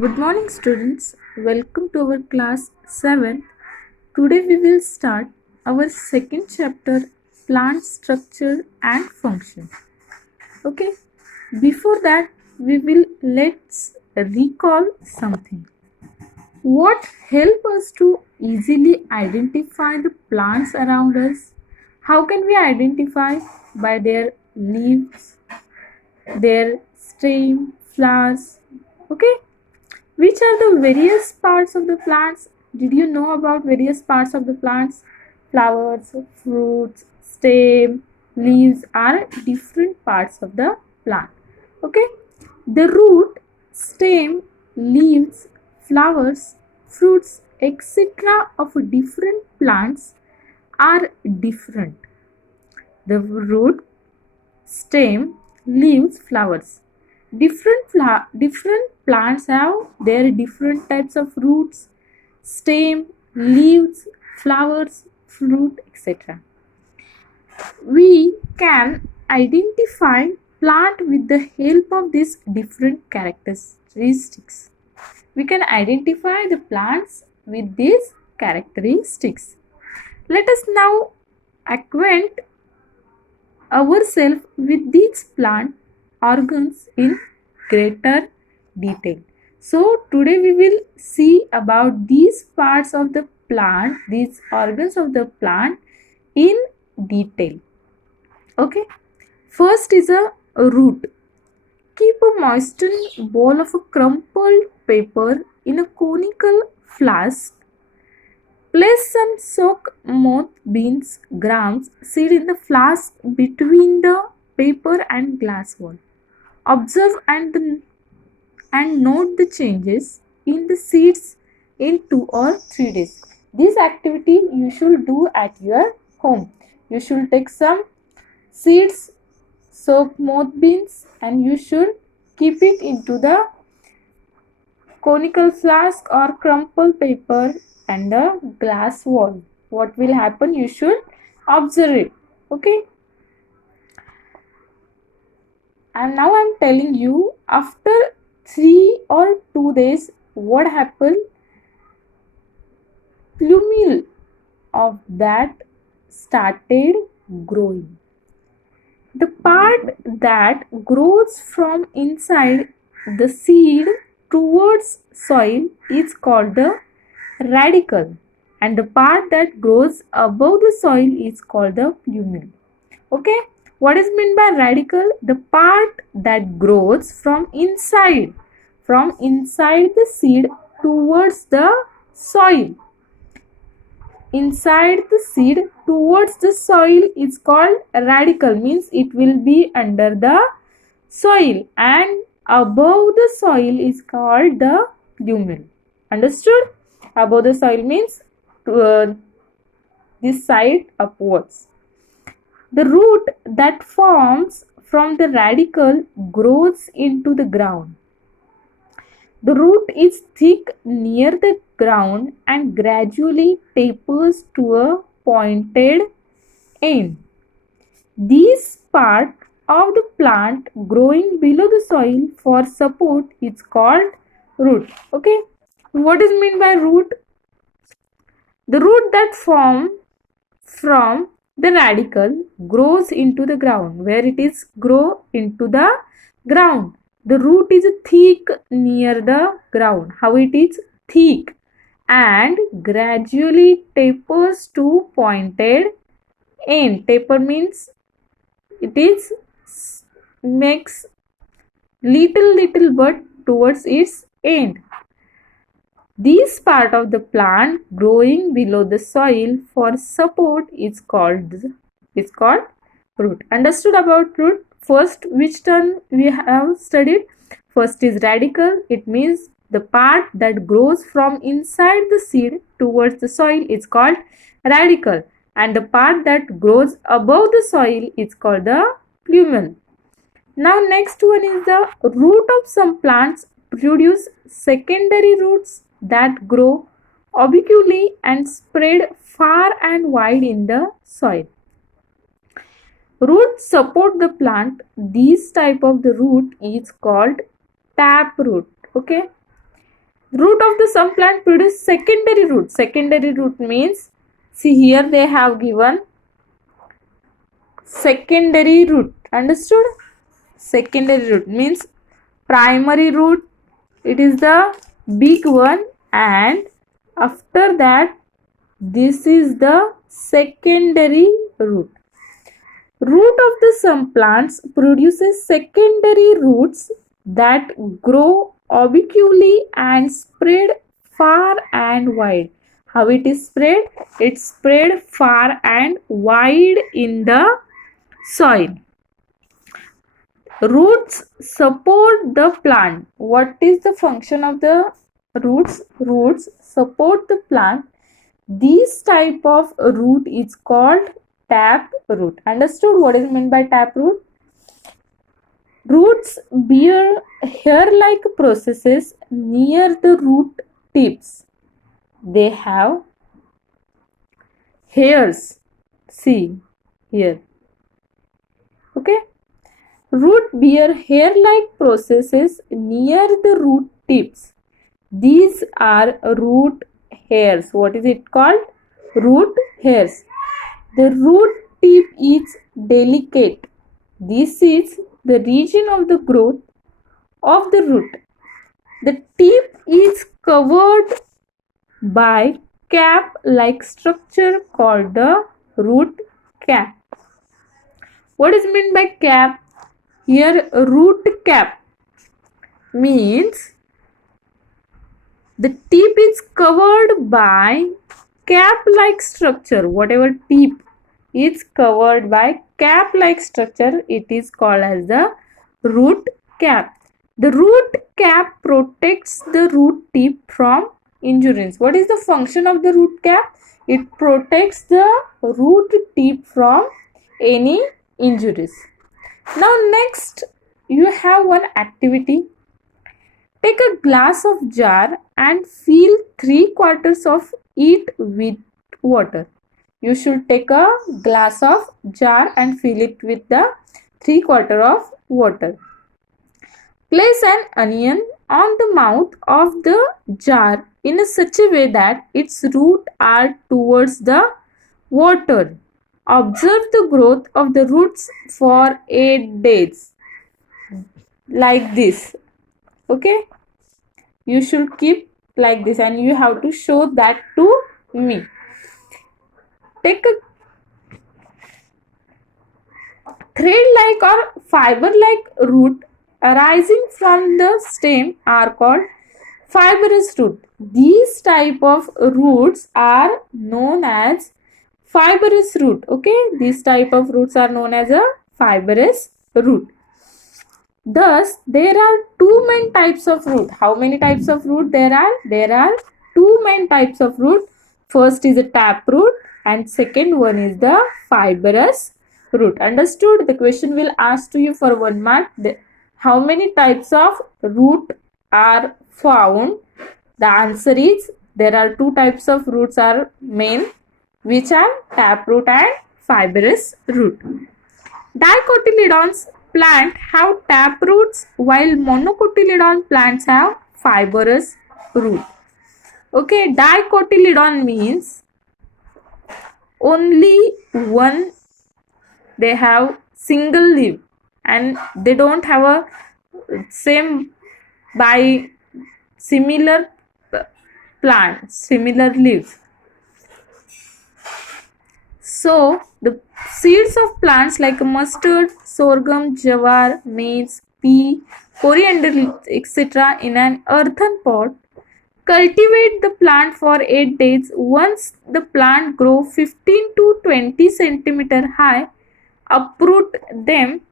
Good morning, students. Welcome to our class 7. Today we will start our second chapter, plant structure and function. Okay, before that, let's recall something. What help us to easily identify the plants around us? How can we identify? By their leaves, their stem, flowers. Okay, which are the various parts of the plants? Did you know about various parts of the plants? Flowers, fruits, stem, leaves are different parts of the plant. Okay, the root, stem, leaves, flowers, fruits, etc. of different plants are different. The root, stem, leaves, flowers. Different plants have their different types of roots, stem, leaves, flowers, fruit, etc. We can identify plant with the help of these different characteristics. We can identify the plants with these characteristics. Let us now acquaint ourselves with these plant organs in greater detail. So today we will see about these parts of the plant, these organs of the plant in detail. Okay. First is a root. Keep a moistened ball of a crumpled paper in a conical flask. Place some soak moth beans grams seed in the flask between the paper and glass wall. Observe and note the changes in the seeds in 2 or 3 days. This activity you should do at your home. You should take some seeds, soak moth beans, and you should keep it into the conical flask or crumpled paper and a glass wall. What will happen? You should observe it. Okay. And now I am telling you, after 3 or 2 days, what happened? Plumule of that started growing. The part that grows from inside the seed towards soil is called the radicle, and the part that grows above the soil is called the plumule. Okay, what is meant by radicle? The part that grows from inside the seed towards the soil. Inside the seed towards the soil is called radicle, means it will be under the soil, and above the soil is called the plumule. Understood? Above the soil means this side upwards. The root that forms from the radicle grows into the ground. The root is thick near the ground and gradually tapers to a pointed end. This part of the plant growing below the soil for support is called root. Okay, what is meant by root? The root that forms from the radicle grows into the ground. Where it is grow into the ground. The root is thick near the ground. How it is? Thick and gradually tapers to pointed end. Taper means it is makes little but towards its end. This part of the plant growing below the soil for support is called root. Understood about root? First, which term we have studied? First is radicle. It means the part that grows from inside the seed towards the soil is called radicle, and the part that grows above the soil is called the plumule. Now next one is the root of some plants produce secondary roots that grow obliquely and spread far and wide in the soil. Roots support the plant. This type of the root is called tap root. Okay. Root of the some plant produce secondary root. Secondary root means, see here they have given secondary root. Understood? Secondary root means primary root, it is the big one, and after that this is the secondary root. Root of the some plants produces secondary roots that grow obliquely and spread far and wide. How it is spread? It's spread far and wide in the soil. Roots support the plant. What is the function of the roots? Roots support the plant. This type of root is called tap root. Understood what is meant by tap root? Roots bear hair-like processes near the root tips. They have hairs. See here. Okay. Root bear hair-like processes near the root tips. These are root hairs. What is it called? Root hairs. The root tip is delicate. This is the region of the growth of the root. The tip is covered by cap-like structure called the root cap. What is meant by cap? Here root cap means the tip is covered by cap-like structure. Whatever tip is covered by cap-like structure, it is called as the root cap. The root cap protects the root tip from injuries. What is the function of the root cap? It protects the root tip from any injuries. Now next you have one activity. Take a glass of jar and fill 3/4 of it with water. You should take a glass of jar and fill it with the 3/4 of water. Place an onion on the mouth of the jar in such a way that its roots are towards the water. Observe the growth of the roots for 8 days. Like this. Okay? You should keep like this and you have to show that to me. Take a thread-like or fiber-like root arising from the stem are called fibrous root. These type of roots are known as fibrous root. Okay, these type of roots are known as a fibrous root. Thus, there are two main types of root. How many types of root there are? There are two main types of root. First is a tap root and second one is the fibrous root. Understood? The question will ask to you for 1 mark. How many types of root are found? The answer is there are two types of roots are main, which are taproot and fibrous root. Dicotyledons plant have taproots while monocotyledon plants have fibrous root. Okay, dicotyledon means only one, they have single leaf and they don't have a same by similar plants, similar leaves. So the seeds of plants like mustard, sorghum, jawar, maize, pea, coriander, etc. in an earthen pot. Cultivate the plant for 8 days. Once the plant grows 15 to 20 centimeter high, uproot them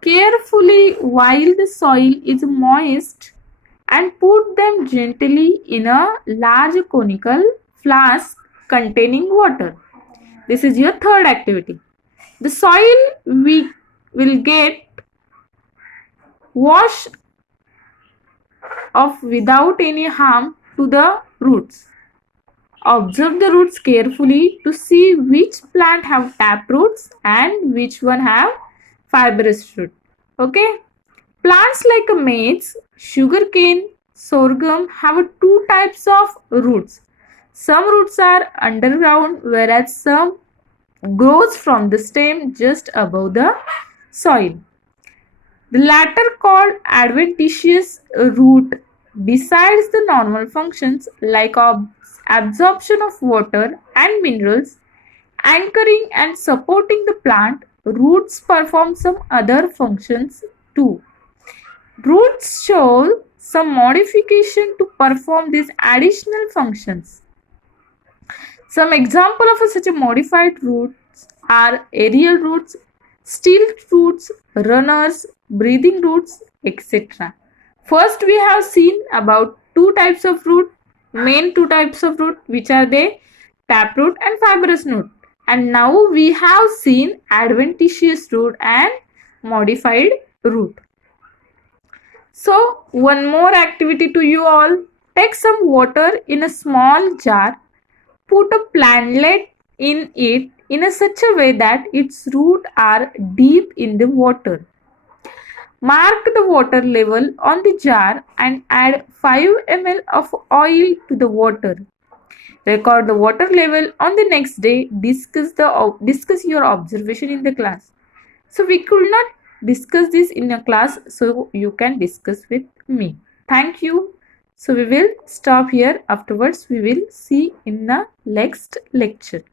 carefully while the soil is moist and put them gently in a large conical flask containing water. This is your third activity. The soil we will get washed off without any harm to the roots. Observe the roots carefully to see which plant have tap roots and which one have fibrous root. Okay. Plants like maize, sugarcane, sorghum have two types of roots. Some roots are underground, whereas some grows from the stem just above the soil. The latter, called adventitious root, besides the normal functions like absorption of water and minerals, anchoring and supporting the plant, roots perform some other functions too. Roots show some modification to perform these additional functions. Some example of such a modified roots are aerial roots, stilt roots, runners, breathing roots, etc. First, we have seen about two types of root, main two types of root, which are they taproot and fibrous root. And now we have seen adventitious root and modified root. So, one more activity to you all. Take some water in a small jar. Put a plantlet in it in a such a way that its roots are deep in the water. Mark the water level on the jar and add 5 ml of oil to the water. Record the water level on the next day. Discuss your observation in the class. So we could not discuss this in a class, so you can discuss with me. Thank you. So we will stop here. Afterwards, we will see in the next lecture.